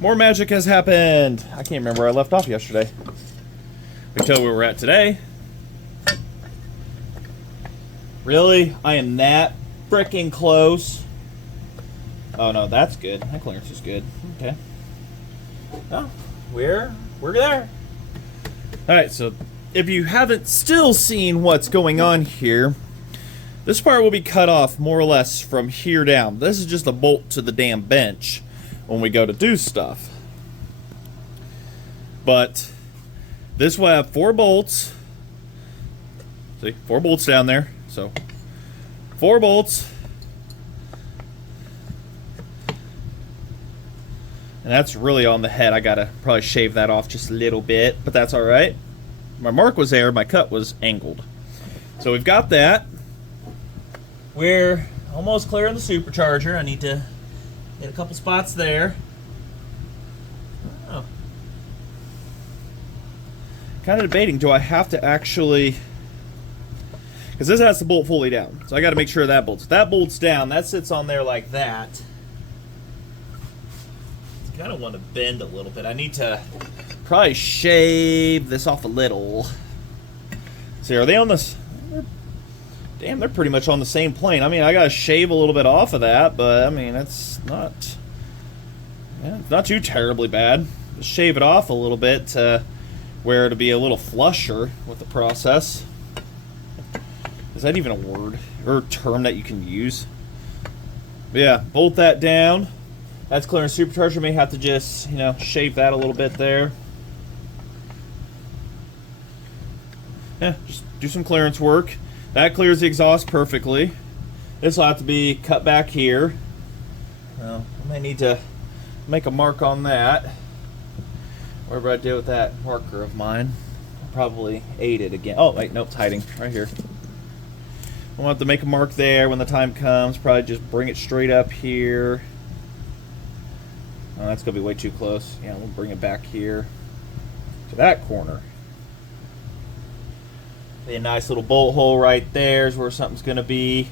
More magic has happened. I can't remember where I left off yesterday. We can tell where we're at today. Really? I am that freaking close. Oh no, that's good. That clearance is good. Okay. Oh, we're there. Alright, so if you haven't still seen what's going on here, this part will be cut off more or less from here down. This is just a bolt to the damn bench when we go to do stuff. But this will have 4 bolts. See, 4 bolts down there. So 4 bolts. And that's really on the head. I gotta probably shave that off just a little bit, but that's alright. My mark was there, my cut was angled. So we've got that. We're almost clearing the supercharger. I need to hit a couple spots there. Oh. Kind of debating, do I have to actually... Because this has to bolt fully down. So I got to make sure that bolts. If that bolts down, that sits on there like that. I kind of want to bend a little bit. I need to probably shave this off a little. See, are they on this? Damn, they're pretty much on the same plane. I mean, I got to shave a little bit off of that, but I mean, it's not... Yeah, it's not too terribly bad. Just shave it off a little bit to where it'll be a little flusher with the process. Is that even a word or term that you can use? But yeah, bolt that down. That's clearing supercharger. May have to just, you know, shave that a little bit there. Yeah, just do some clearance work. That clears the exhaust perfectly. This will have to be cut back here. Well, I may need to make a mark on that. Whatever I did with that marker of mine. I'll probably ate it again. Oh, wait, nope, it's hiding right here. We'll have to make a mark there when the time comes. Probably just bring it straight up here. Oh, that's going to be way too close. Yeah, we'll bring it back here to that corner. A nice little bolt hole right there is where something's going to be.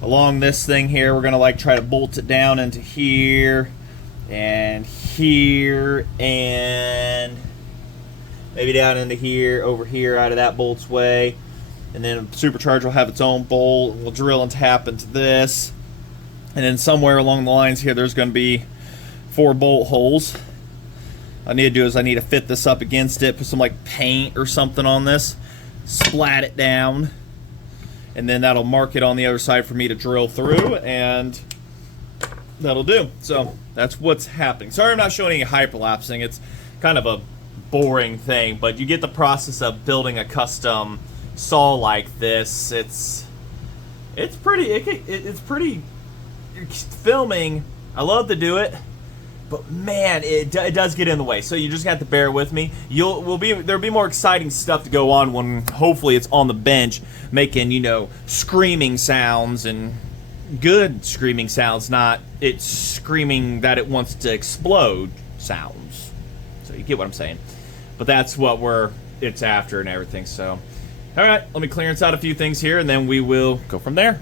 Along this thing here, we're going to like try to bolt it down into here and here and maybe down into here, over here, out of that bolt's way. And then the supercharger will have its own bolt. We'll drill and tap into this. And then somewhere along the lines here, there's going to be 4 bolt holes. What I need to do is I need to fit this up against it, put some like paint or something on this. Splat it down, and then that'll mark it on the other side for me to drill through, and that'll do. So that's what's happening. Sorry I'm not showing any hyperlapsing. It's kind of a boring thing, but you get the process of building a custom saw like this. It's pretty filming. I love to do it. But man, it does get in the way, so you just have to bear with me. There'll be more exciting stuff to go on when hopefully it's on the bench, making, you know, screaming sounds and good screaming sounds, not it's screaming that it wants to explode sounds. So you get what I'm saying. But that's what it's after and everything. So, all right, let me clearance out a few things here, and then we will go from there.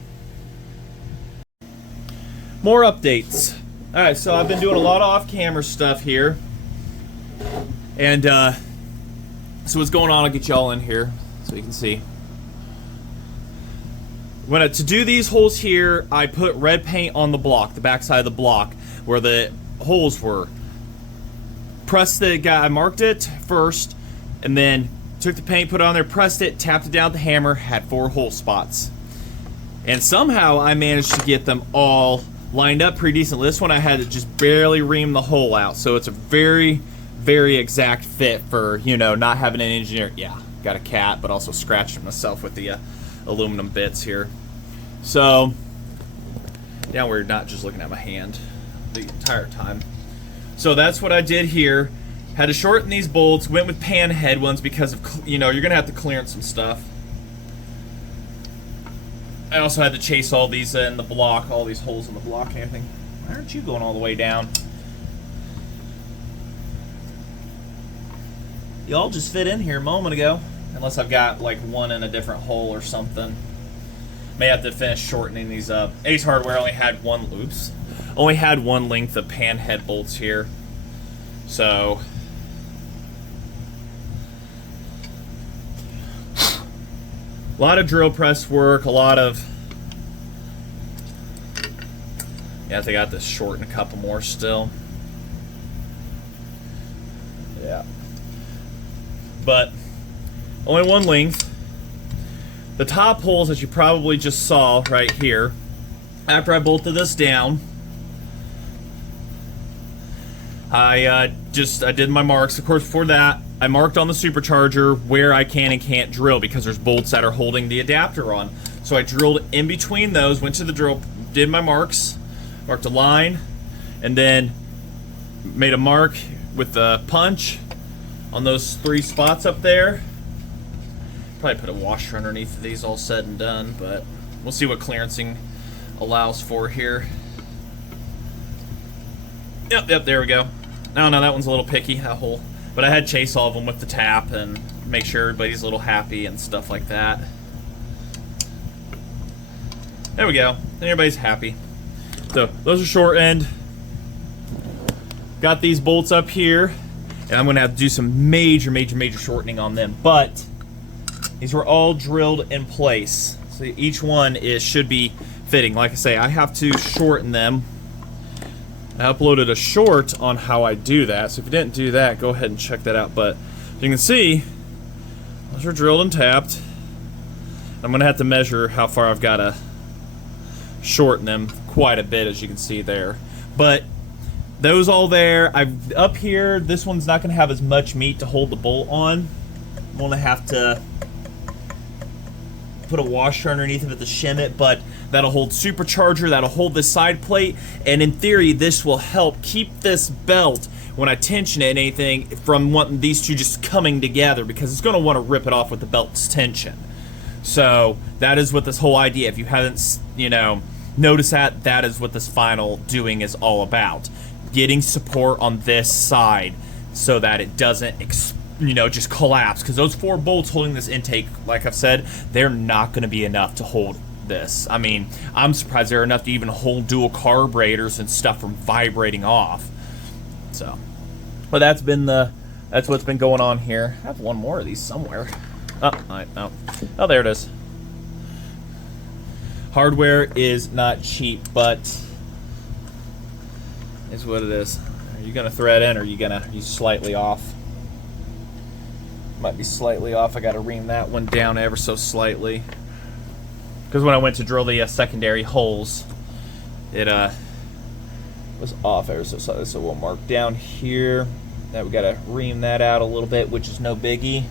More updates. Alright, so I've been doing a lot of off-camera stuff here. And, so what's going on, I'll get y'all in here so you can see. To do these holes here, I put red paint on the block, the backside of the block, where the holes were. I marked it first, and then took the paint, put it on there, pressed it, tapped it down with the hammer, had 4 hole spots. And somehow I managed to get them all lined up pretty decently. This one I had to just barely ream the hole out, so it's a very, very exact fit for, you know, not having an engineer. Yeah, got a cat, but also scratched myself with the aluminum bits here. So, now we're not just looking at my hand the entire time. So that's what I did here. Had to shorten these bolts, went with pan head ones because of, you know, you're gonna have to clearance some stuff. I also had to chase all these in the block, all these holes in the block and everything. Why aren't you going all the way down? Y'all just fit in here a moment ago. Unless I've got like one in a different hole or something. May have to finish shortening these up. Ace Hardware only had one length of pan head bolts here. So a lot of drill press work, a lot of, yeah, they got this short and a couple more still. Yeah. But only one length. The top holes that you probably just saw right here, after I bolted this down, I did my marks. Of course, before that, I marked on the supercharger where I can and can't drill because there's bolts that are holding the adapter on. So I drilled in between those, went to the drill, did my marks, marked a line, and then made a mark with the punch on those 3 spots up there. Probably put a washer underneath of these, all said and done, but we'll see what clearancing allows for here. Yep, there we go. No, that one's a little picky, that hole. But I had chase all of them with the tap and make sure everybody's a little happy and stuff like that. There we go. Everybody's happy. So those are short end. Got these bolts up here, and I'm gonna have to do some major shortening on them. But these were all drilled in place, so each one should be fitting. Like I say, I have to shorten them. I uploaded a short on how I do that, so if you didn't do that, go ahead and check that out. But you can see, those are drilled and tapped. I'm going to have to measure how far I've got to shorten them quite a bit, as you can see there. But those all there, up here, this one's not going to have as much meat to hold the bolt on. I'm going to have to put a washer underneath of it to shim it, but that'll hold supercharger, that'll hold this side plate, and in theory this will help keep this belt, when I tension it and anything, from wanting these two just coming together, because it's going to want to rip it off with the belt's tension. So that is what this whole idea, if you haven't noticed that is what this final doing is all about. Getting support on this side so that it doesn't just collapse, because those 4 bolts holding this intake, like I've said, they're not going to be enough to hold this. I mean, I'm surprised they're enough to even hold dual carburetors and stuff from vibrating off. So, but that's what's been going on here. I have one more of these somewhere. Oh, there it is. Hardware is not cheap, but is what it is. Are you gonna thread in, or are you slightly off? Might be slightly off. I got to ream that one down ever so slightly, because when I went to drill the secondary holes, it was off ever so slightly. So we'll mark down here that we got to ream that out a little bit, which is no biggie.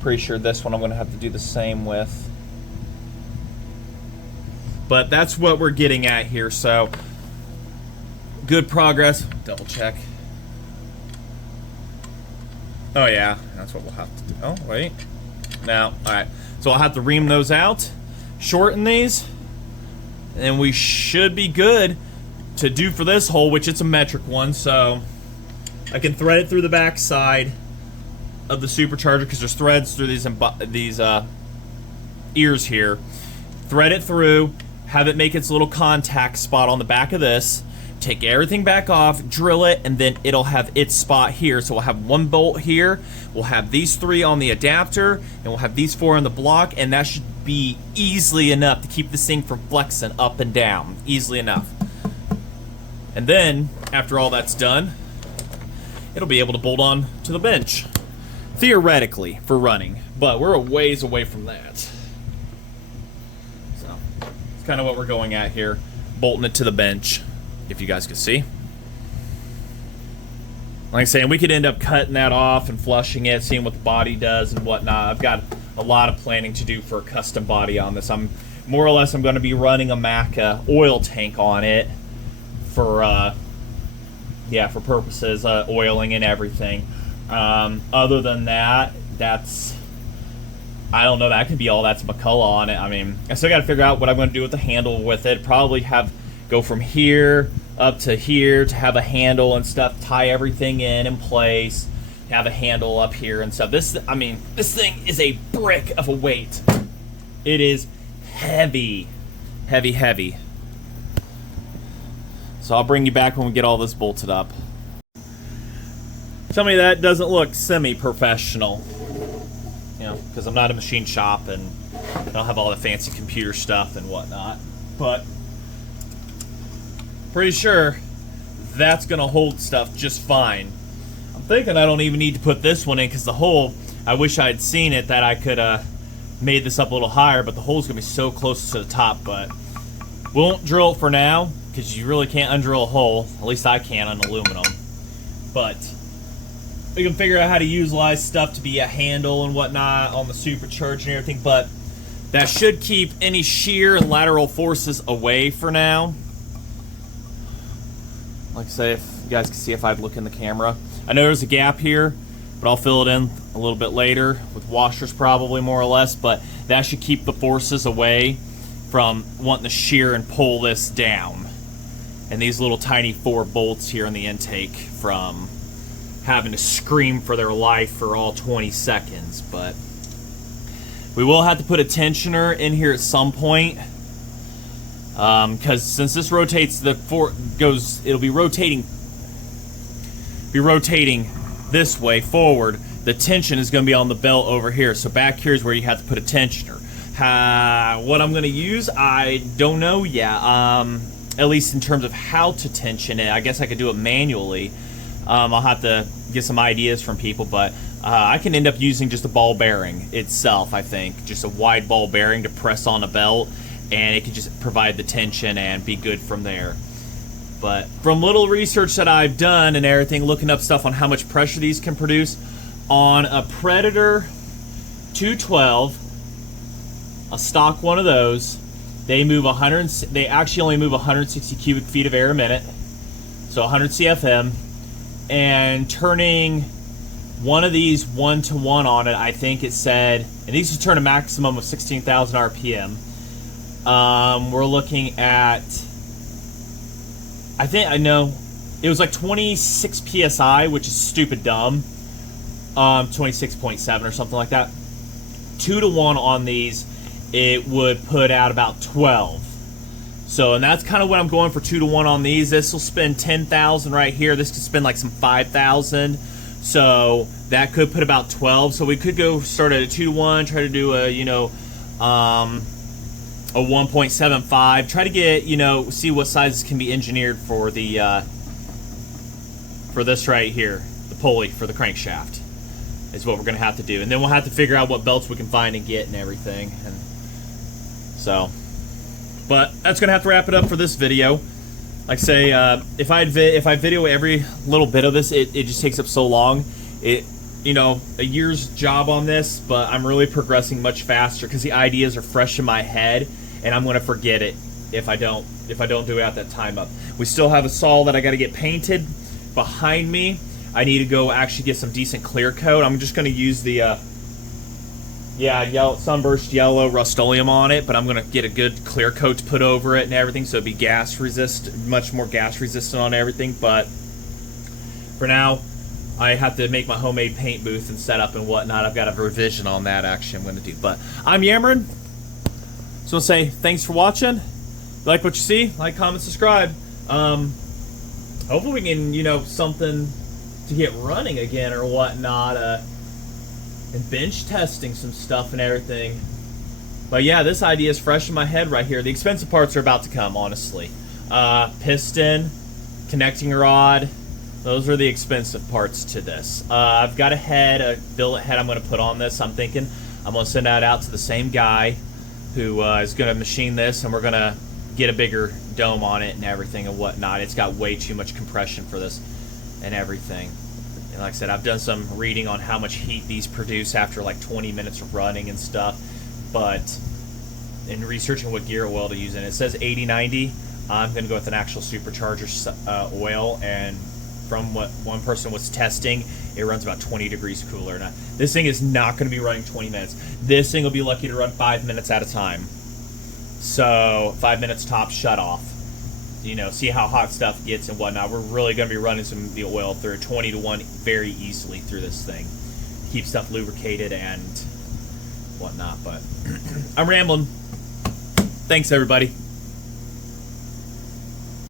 Pretty sure this one I'm going to have to do the same with, but that's what we're getting at here. So good progress. Double check. Oh yeah, that's what we'll have to do. Oh wait, now, all right. So I'll have to ream those out, shorten these, and we should be good to do for this hole, which it's a metric one. So I can thread it through the back side of the supercharger, because there's threads through these ears here. Thread it through, have it make its little contact spot on the back of this. Take everything back off, drill it, and then it'll have its spot here. So we'll have 1 bolt here, we'll have these 3 on the adapter, and we'll have these 4 on the block, and that should be easily enough to keep this thing from flexing up and down. Easily enough. And then, after all that's done, it'll be able to bolt on to the bench. Theoretically, for running. But we're a ways away from that. So, it's kind of what we're going at here. Bolting it to the bench. If you guys could see. Like I say, we could end up cutting that off and flushing it, seeing what the body does and whatnot. I've got a lot of planning to do for a custom body on this. I'm going to be running a Mac oil tank on it for purposes oiling and everything. Other than that, I don't know. That could be all that's McCulloch on it. I mean, I still got to figure out what I'm going to do with the handle with it. Probably go from here up to here to have a handle and stuff, tie everything in place, have a handle up here and stuff. This thing is a brick of a weight. It is heavy. So I'll bring you back when we get all this bolted up. Tell me that doesn't look semi-professional. You know, because I'm not a machine shop and I don't have all the fancy computer stuff and whatnot. But pretty sure that's going to hold stuff just fine. I'm thinking I don't even need to put this one in because the hole, I wish I had seen it that I could made this up a little higher, but the hole's going to be so close to the top. But we won't drill it for now because you really can't undrill a hole. At least I can on aluminum. But we can figure out how to utilize stuff to be a handle and whatnot on the supercharger and everything, but that should keep any shear and lateral forces away for now. Like I say, if you guys can see if I look in the camera. I know there's a gap here, but I'll fill it in a little bit later with washers probably more or less, but that should keep the forces away from wanting to shear and pull this down. And these little tiny 4 bolts here in the intake from having to scream for their life for all 20 seconds. But we will have to put a tensioner in here at some point, because since this rotates, it'll be rotating this way forward. The tension is going to be on the belt over here, so back here is where you have to put a tensioner. What I'm going to use, I don't know yet, at least in terms of how to tension it. I guess I could do it manually. I'll have to get some ideas from people, but I can end up using just a ball bearing itself, I think. Just a wide ball bearing to press on a belt, and it can just provide the tension and be good from there. But from little research that I've done and everything, looking up stuff on how much pressure these can produce, on a Predator 212, a stock one of those, they actually only move 160 cubic feet of air a minute, so 100 CFM. And turning one of these 1-to-1 on it, I think it said, and these turn a maximum of 16,000 RPM. We're looking at, I know it was like 26 PSI, which is stupid dumb. 26.7 or something like that. 2-to-1 on these, it would put out about 12. So, and that's kind of what I'm going for, 2-to-1 on these. This will spend 10,000 right here. This could spend like some 5,000. So that could put about 12. So we could go start at a 2-to-1, try to do a, a 1.75. Try to get, see what sizes can be engineered for the, for this right here, the pulley for the crankshaft is what we're going to have to do. And then we'll have to figure out what belts we can find and get and everything. And so, but that's going to have to wrap it up for this video. Like I say, if I video every little bit of this, it just takes up so long. A year's job on this, but I'm really progressing much faster because the ideas are fresh in my head, and I'm going to forget it if I don't do it at that time up. We still have a saw that I got to get painted behind me. I need to go actually get some decent clear coat. I'm just going to use the sunburst yellow Rust-Oleum on it, but I'm going to get a good clear coat to put over it and everything, so it'd be much more gas resistant on everything. But for now, I have to make my homemade paint booth and setup and whatnot. I've got a revision on that actually I'm going to do. But I'm Yammering. So I'll say thanks for watching. Like what you see, like, comment, subscribe. Hopefully we can, something to get running again or whatnot. And bench testing some stuff and everything. But yeah, this idea is fresh in my head right here. The expensive parts are about to come, honestly. Piston, connecting rod, those are the expensive parts to this. I've got a billet head I'm going to put on this. I'm thinking I'm going to send that out to the same guy who is going to machine this, and we're going to get a bigger dome on it and everything and whatnot. It's got way too much compression for this and everything. And like I said, I've done some reading on how much heat these produce after like 20 minutes of running and stuff. But in researching what gear oil to use in it, it says 80-90. I'm going to go with an actual supercharger oil. And from what one person was testing, it runs about 20 degrees cooler. Now, this thing is not going to be running 20 minutes. This thing will be lucky to run 5 minutes at a time. So 5 minutes top shut off. See how hot stuff gets and whatnot. We're really going to be running some of the oil through 20-to-1 very easily through this thing. Keep stuff lubricated and whatnot. But I'm rambling. Thanks, everybody.